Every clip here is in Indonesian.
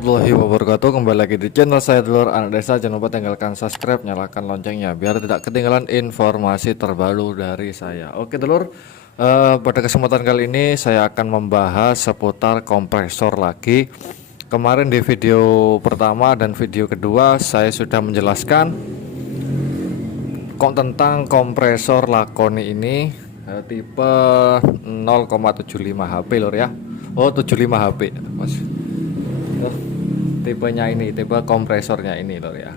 warahmatullahi wabarakatuh. Kembali lagi di channel saya Dulur Anak Desa. Jangan lupa tinggalkan subscribe, nyalakan loncengnya biar tidak ketinggalan informasi terbaru dari saya. Oke Dulur, pada kesempatan kali ini saya akan membahas seputar kompresor lagi. Kemarin di video pertama dan video kedua saya sudah menjelaskan tentang kompresor Lakoni ini, tipe 0,75 HP Lur ya. Oh 75 HP Mas. Tipenya ini, tipe kompresornya ini Lur ya.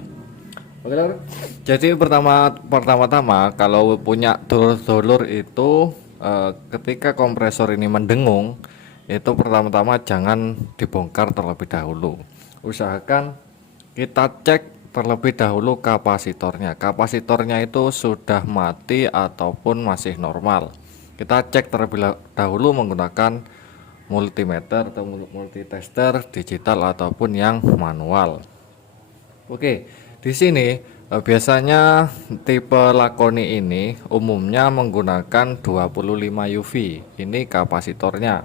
Oke Lur. Jadi pertama-tama kalau punya dulur-dulur itu, ketika kompresor ini mendengung, itu pertama-tama jangan dibongkar terlebih dahulu. Usahakan kita cek terlebih dahulu kapasitornya. Kapasitornya itu sudah mati ataupun masih normal. Kita cek terlebih dahulu menggunakan multimeter atau multitester digital ataupun yang manual. Oke, di sini biasanya tipe Lakoni ini umumnya menggunakan 25 UV. Ini kapasitornya.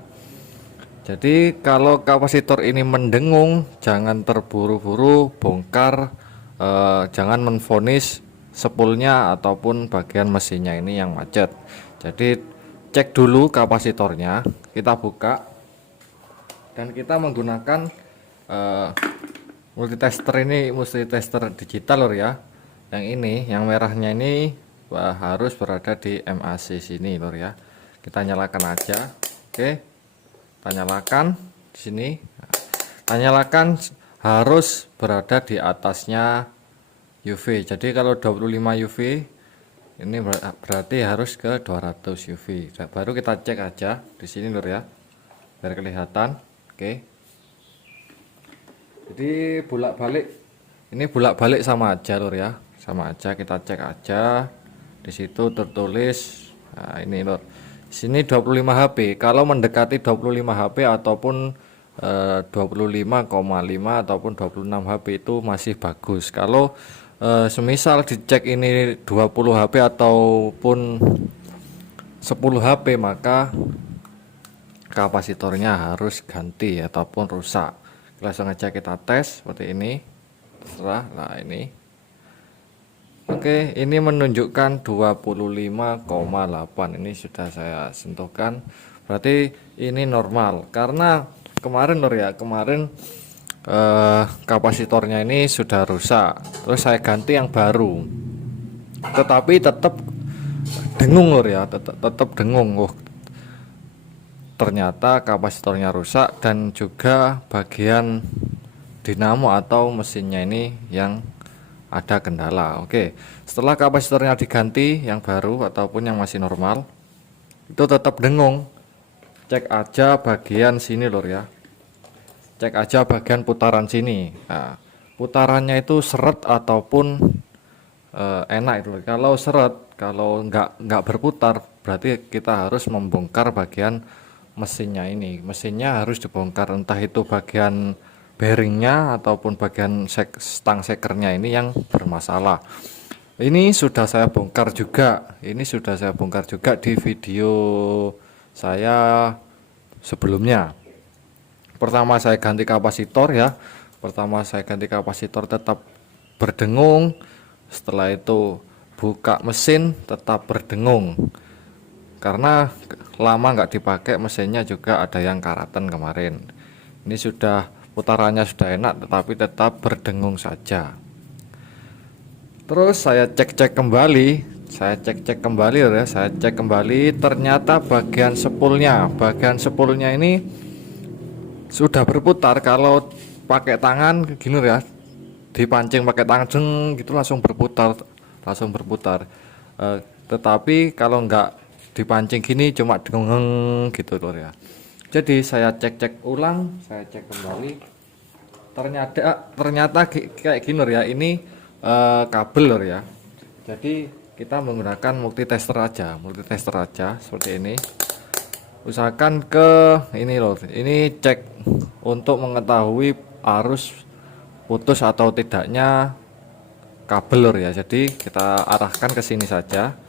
Jadi kalau kapasitor ini mendengung, jangan terburu-buru bongkar, jangan menvonis spoolnya ataupun bagian mesinnya ini yang macet. Jadi cek dulu kapasitornya, kita buka dan kita menggunakan multitester digital Lur ya. Yang ini, yang merahnya ini harus berada di MAC sini Lur ya. Kita nyalakan aja. Oke. Kita nyalakan di sini. Kita nyalakan harus berada di atasnya UV. Jadi kalau 25 UV ini berarti harus ke 200 UV. Baru kita cek aja di sini Lur ya. Biar kelihatan. Oke. Jadi bolak-balik sama aja Lur ya. Sama aja, kita cek aja. Di situ tertulis ini Lur. Sini 25 HP. Kalau mendekati 25 HP ataupun 25,5 ataupun 26 HP itu masih bagus. Kalau semisal dicek ini 20 HP ataupun 10 HP, maka kapasitornya harus ganti ataupun rusak. Langsung aja kita tes seperti ini. Terserah. Nah ini. Oke, ini menunjukkan 25,8. Ini sudah saya sentuhkan. Berarti ini normal. Karena kemarin Lur ya, kapasitornya ini sudah rusak. Terus saya ganti yang baru. Tetapi tetap dengung Lur ya, tetap dengung. Ternyata kapasitornya rusak dan juga bagian dinamo atau mesinnya ini yang ada kendala. Oke, setelah kapasitornya diganti yang baru ataupun yang masih normal, itu tetap dengung. Cek aja bagian sini Lur ya. Cek aja bagian putaran sini. Nah, putarannya itu seret ataupun enak itu. Kalau seret, kalau nggak berputar, berarti kita harus membongkar bagian mesinnya ini. Mesinnya harus dibongkar, entah itu bagian bearingnya ataupun bagian stang sekernya ini yang bermasalah. Ini sudah saya bongkar juga. Ini sudah saya bongkar juga di video saya sebelumnya. Pertama saya ganti kapasitor ya. Pertama saya ganti kapasitor tetap berdengung. Setelah itu buka mesin tetap berdengung. Karena lama nggak dipakai, mesinnya juga ada yang karatan kemarin. Ini sudah putarannya sudah enak, tetapi tetap berdengung saja. Terus saya cek kembali ya, saya cek kembali, ternyata bagian spoolnya ini sudah berputar. Kalau pakai tangan gini ya, dipancing pakai tangan gitu langsung berputar. Tetapi kalau nggak dipancing gini cuma dengung gitu Lur ya. Jadi saya cek ulang, saya cek kembali. Ternyata kayak gini Lur ya. Ini kabel Lur ya. Jadi kita menggunakan multitester aja seperti ini. Usahakan ke ini Lur. Ini cek untuk mengetahui arus putus atau tidaknya kabel Lur ya. Jadi kita arahkan ke sini saja.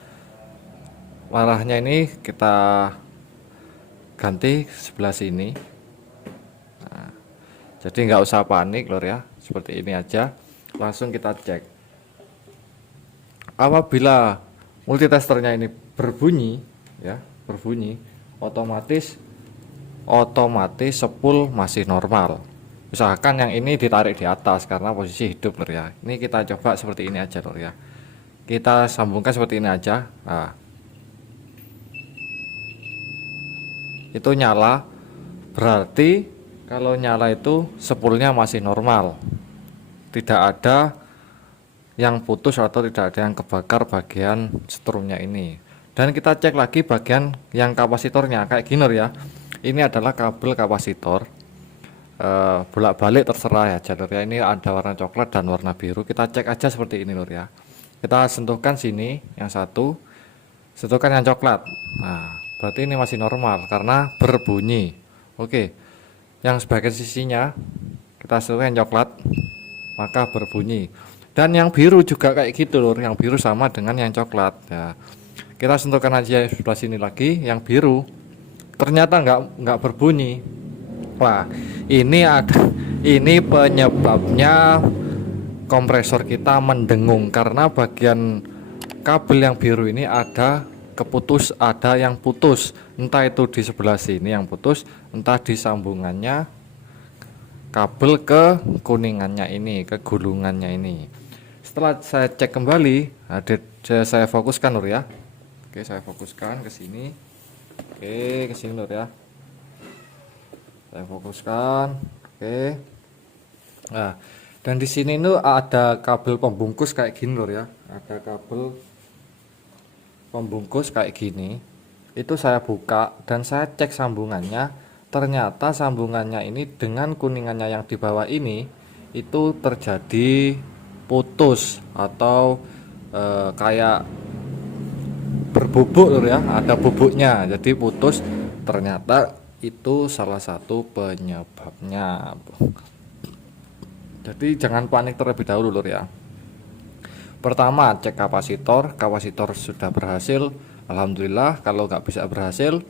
Arahnya ini kita ganti sebelah sini. Nah, Jadi nggak usah panik lur ya, seperti ini aja. Langsung kita cek. Apabila multitesternya ini berbunyi ya, berbunyi, otomatis spool masih normal. Misalkan yang ini ditarik di atas karena posisi hidup lur ya. Ini kita coba seperti ini aja lur ya. Kita sambungkan seperti ini aja. Nah, itu nyala, berarti kalau nyala itu spoolnya masih normal, tidak ada yang putus atau tidak ada yang kebakar bagian setrumnya ini. Dan kita cek lagi bagian yang kapasitornya kayak gini ya. Ini adalah kabel kapasitor, bolak-balik terserah ya jalur ya. Ini ada warna coklat dan warna biru. Kita cek aja seperti ini lur ya. Kita sentuhkan sini yang satu, sentuhkan yang coklat. Nah, berarti ini masih normal karena berbunyi. Oke, yang sebagian sisinya kita sentuhkan yang coklat, maka berbunyi. Dan yang biru juga kayak gitu lur, yang biru sama dengan yang coklat ya. Kita sentuhkan aja sebelah sini lagi yang biru, ternyata nggak berbunyi. Wah, ini penyebabnya kompresor kita mendengung karena bagian kabel yang biru ini ada yang putus, entah itu di sebelah sini yang putus, entah di sambungannya kabel ke kuningannya ini, ke gulungannya ini. Setelah saya cek kembali, saya fokuskan lur ya. Oke, saya fokuskan ke sini. Oke, ke sini lur ya. Saya fokuskan. Oke. Nah, dan di sini itu ada kabel pembungkus kayak gini lur ya. Ada kabel pembungkus kayak gini. Itu saya buka dan saya cek sambungannya. Ternyata sambungannya ini dengan kuningannya yang di bawah ini itu terjadi putus atau kayak berbubuk lur ya, ada bubuknya, jadi putus. Ternyata itu salah satu penyebabnya. Jadi jangan panik terlebih dahulu lur ya. Pertama cek kapasitor sudah berhasil, alhamdulillah. Kalau nggak bisa berhasil,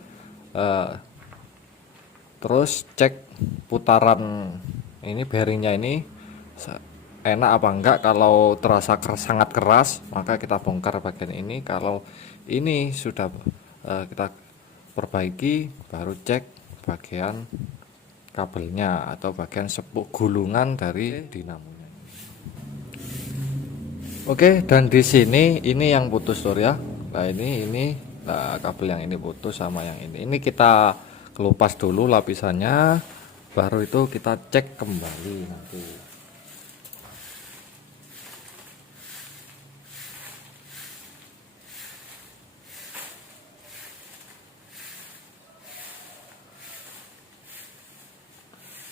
terus cek putaran ini bearingnya ini enak apa enggak. Kalau terasa sangat keras, maka kita bongkar bagian ini. Kalau ini sudah kita perbaiki, baru cek bagian kabelnya atau bagian gulungan dari dinamonya. Oke, dan di sini ini yang putus lur ya. Nah ini kabel yang ini putus sama yang ini. Ini kita kelupas dulu lapisannya, baru itu kita cek kembali nanti.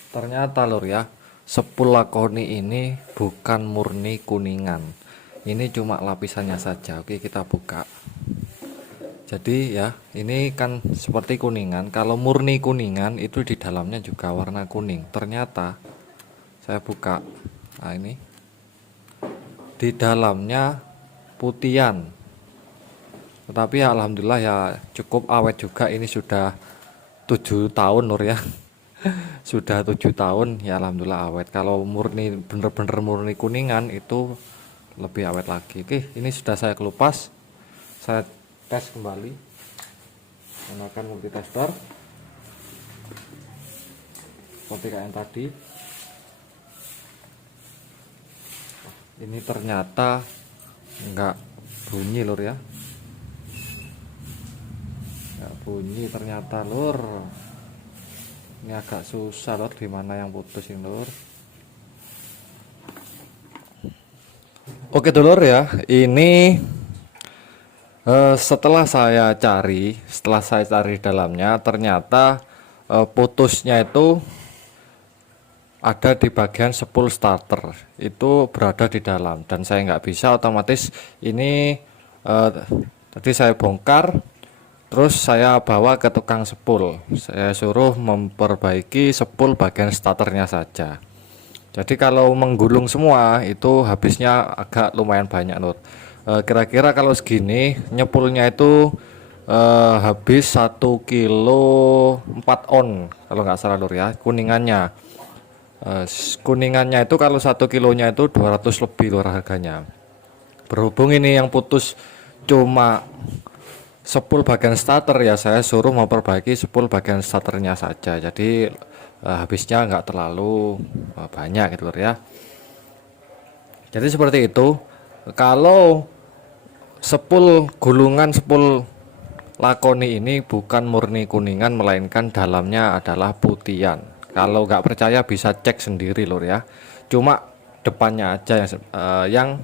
Ternyata lur ya, spool Lakoni ini bukan murni kuningan. Ini cuma lapisannya saja. Oke, kita buka. Jadi ya, ini kan seperti kuningan. Kalau murni kuningan itu di dalamnya juga warna kuning. Ternyata saya buka. Nah, ini di dalamnya putihan. Tetapi ya alhamdulillah ya cukup awet juga. Ini sudah 7 tahun lur ya. Sudah 7 tahun ya alhamdulillah awet. Kalau murni bener-bener murni kuningan itu lebih awet lagi. Oke, ini sudah saya kelupas, saya tes kembali menggunakan multitester seperti kayak yang tadi. Ini ternyata enggak bunyi lur ya, enggak bunyi ternyata lur. Ini agak susah lor, dimana yang putus ini lor. Oke dulur ya, ini setelah saya cari di dalamnya, ternyata putusnya itu ada di bagian spool starter, itu berada di dalam, dan saya nggak bisa otomatis ini tadi saya bongkar. Terus saya bawa ke tukang spool, saya suruh memperbaiki spool bagian starternya saja. Jadi kalau menggulung semua itu habisnya agak lumayan banyak lur. Kira-kira kalau segini nyepulnya itu habis 1 kilo 4 on kalau nggak salah lur ya, kuningannya. Kuningannya itu kalau 1 kilonya itu 200 lebih lur harganya. Berhubung ini yang putus cuma sepul bagian starter, ya saya suruh memperbaiki sepul bagian starternya saja, jadi habisnya nggak terlalu banyak gitu lur ya. Jadi seperti itu. Kalau sepul gulungan sepul lakoni ini bukan murni kuningan, melainkan dalamnya adalah putihan. Kalau nggak percaya bisa cek sendiri lur ya. Cuma depannya aja yang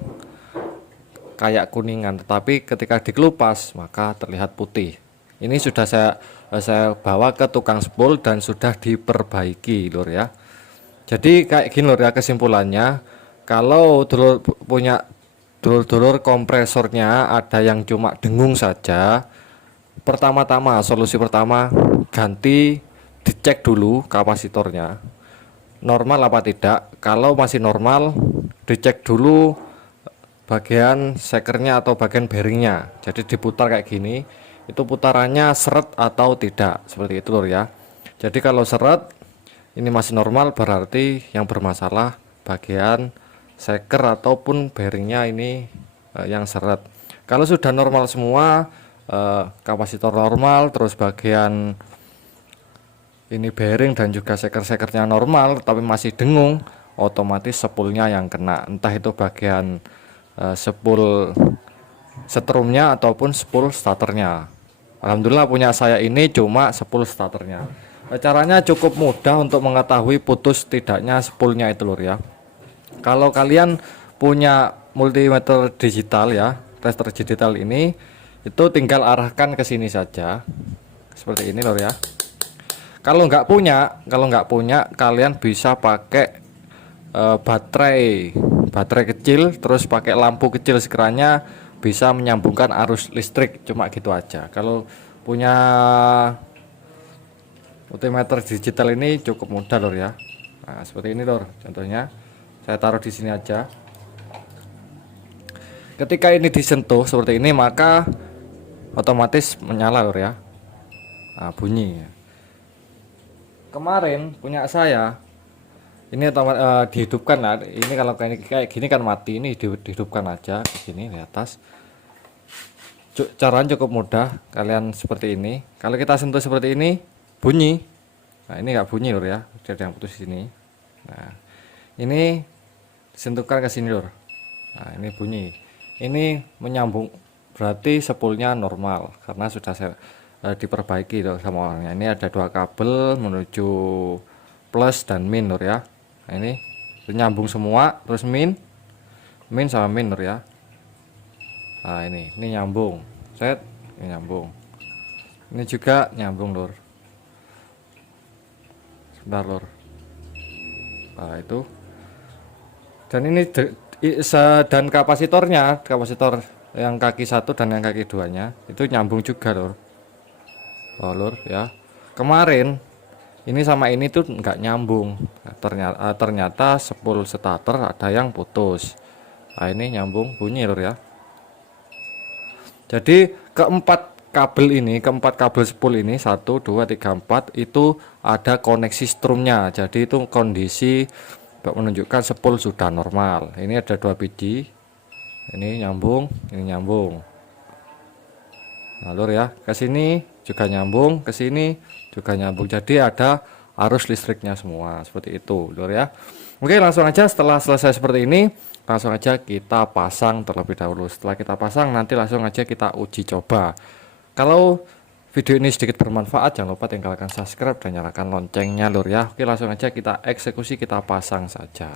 kayak kuningan, tetapi ketika dikelupas maka terlihat putih. Ini sudah saya bawa ke tukang spul dan sudah diperbaiki lur ya. Jadi kayak gini lur ya kesimpulannya, kalau dulur punya dulur-dulur kompresornya ada yang cuma dengung saja, pertama-tama solusi pertama ganti, dicek dulu kapasitornya normal apa tidak. Kalau masih normal, dicek dulu bagian sekernya atau bagian bearingnya, jadi diputar kayak gini, itu putarannya seret atau tidak, seperti itu lur ya. Jadi kalau seret ini masih normal, berarti yang bermasalah bagian seker ataupun bearingnya ini yang seret. Kalau sudah normal semua, kapasitor normal, terus bagian ini bearing dan juga seker-sekernya normal tapi masih dengung, otomatis sepulnya yang kena, entah itu bagian sepul setrumnya ataupun sepul starternya. Alhamdulillah punya saya ini cuma sepul starternya. Caranya cukup mudah untuk mengetahui putus tidaknya sepulnya itu lur ya. Kalau kalian punya multimeter digital ya, tester digital ini, itu tinggal arahkan ke sini saja seperti ini lur ya. Kalau nggak punya kalian bisa pakai baterai kecil, terus pakai lampu kecil sekiranya bisa menyambungkan arus listrik, cuma gitu aja. Kalau punya multimeter digital ini cukup mudah lor ya. Nah, seperti ini lor, contohnya saya taruh di sini aja. Ketika ini disentuh seperti ini maka otomatis menyala lor ya. Nah, bunyi. Kemarin punya saya ini dihidupkan lah. Ini kalau kayak gini kan mati, ini dihidupkan aja ke sini di atas. Caranya cukup mudah, kalian seperti ini. Kalau kita sentuh seperti ini bunyi. Nah ini nggak bunyi lur ya, ada yang putus di sini. Nah ini disentuhkan ke sini lur. Nah ini bunyi. Ini menyambung, berarti sepulnya normal karena sudah saya diperbaiki loh sama orangnya. Ini ada 2 kabel menuju plus dan min lur ya. Nah, ini nyambung semua, terus min sama min lur ya. Nah ini nyambung, set, ini nyambung, ini juga nyambung lur. Sebentar lur. Nah itu, dan ini dan kapasitor yang kaki 1 dan yang kaki 2 nya itu nyambung juga lur. Oh lur ya, kemarin ini sama ini tuh nggak nyambung. Ternyata sepul starter ada yang putus. Nah ini nyambung, bunyi lur ya. Jadi keempat kabel sepul ini 1 2 3 4 itu ada koneksi strumnya. Jadi itu kondisi menunjukkan sepul sudah normal. Ini ada 2 biji, ini nyambung, ini nyambung. Nah lur ya, ke sini juga nyambung, ke sini juga nyambung. Jadi ada arus listriknya semua, seperti itu lur ya. Oke, langsung aja setelah selesai seperti ini, langsung aja kita pasang terlebih dahulu. Setelah kita pasang nanti langsung aja kita uji coba. Kalau video ini sedikit bermanfaat, jangan lupa tinggalkan subscribe dan nyalakan loncengnya lur ya. Oke, langsung aja kita eksekusi, kita pasang saja.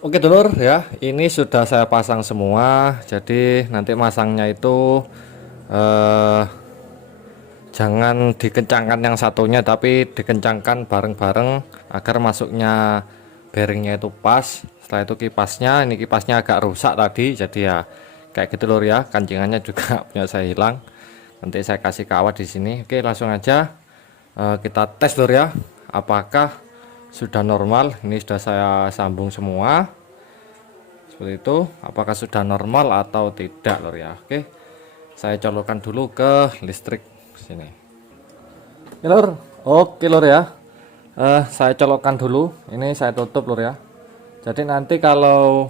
Oke dulur ya, ini sudah saya pasang semua. Jadi nanti masangnya itu jangan dikencangkan yang satunya, tapi dikencangkan bareng-bareng agar masuknya bearingnya itu pas. Setelah itu kipasnya, ini kipasnya agak rusak tadi, jadi ya kayak gitu lur ya. Kancingannya juga punya saya hilang. Nanti saya kasih kawat di sini. Oke, langsung aja kita tes lur ya, apakah sudah normal. Ini sudah saya sambung semua seperti itu, apakah sudah normal atau tidak lur ya. Oke, saya colokkan dulu ke listrik sini ya lur. Oke lur ya, saya colokkan dulu, ini saya tutup lur ya. Jadi nanti kalau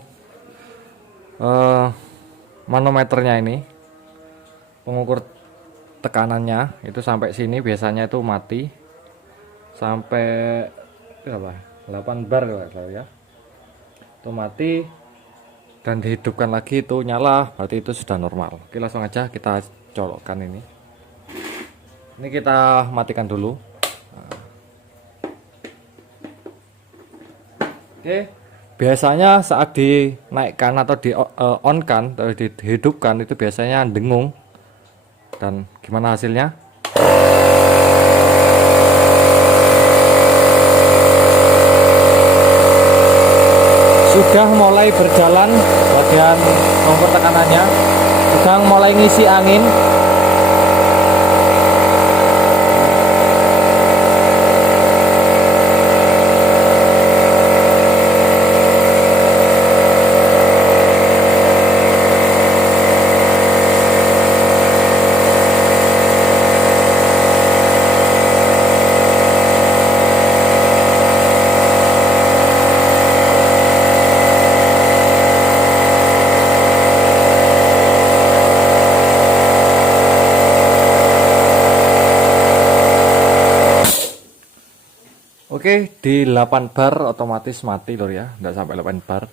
manometernya ini pengukur tekanannya itu sampai sini biasanya itu mati, sampai berapa 8 bar ya, itu mati dan dihidupkan lagi itu nyala, berarti itu sudah normal. Oke, langsung aja kita colokkan ini kita matikan dulu. Oke, biasanya saat dinaikkan atau di on kan atau dihidupkan itu biasanya dengung. Dan gimana hasilnya? Sudah mulai berjalan bagian nomor tekanannya, sedang mulai ngisi angin. Oke, di 8 bar otomatis mati lor ya, enggak sampai 8 bar.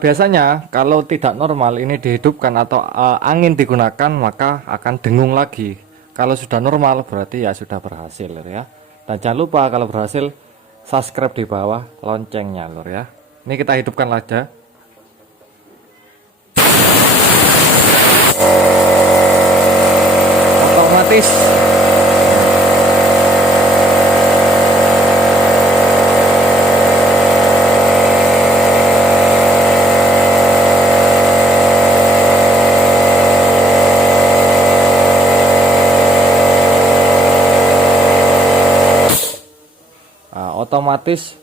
Biasanya kalau tidak normal ini dihidupkan atau angin digunakan maka akan dengung lagi. Kalau sudah normal berarti ya sudah berhasil lor ya. Dan jangan lupa kalau berhasil subscribe di bawah loncengnya lor ya. Ini kita hidupkan aja. Otomatis otomatis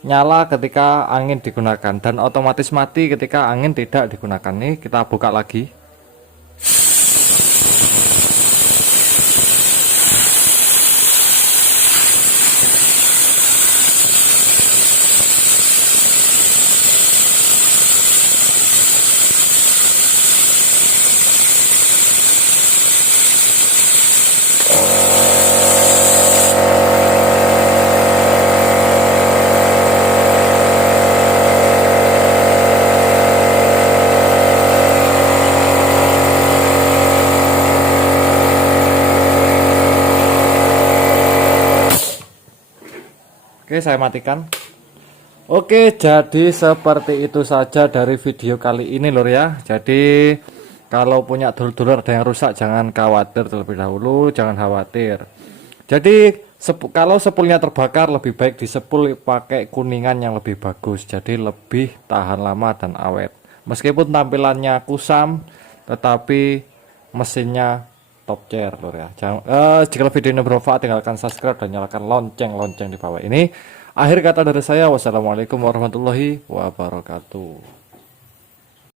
nyala ketika angin digunakan dan otomatis mati ketika angin tidak digunakan. Nih kita buka lagi. Oke, saya matikan. Oke, jadi seperti itu saja dari video kali ini lor ya. Jadi kalau punya dulur-dulur ada yang rusak jangan khawatir terlebih dahulu, jangan khawatir. Jadi kalau sepulnya terbakar lebih baik disepul pakai kuningan yang lebih bagus. Jadi lebih tahan lama dan awet. Meskipun tampilannya kusam tetapi mesinnya top chair lor ya. Jika video ini bermanfaat tinggalkan subscribe dan nyalakan lonceng di bawah ini. Akhir kata dari saya, wassalamualaikum warahmatullahi wabarakatuh.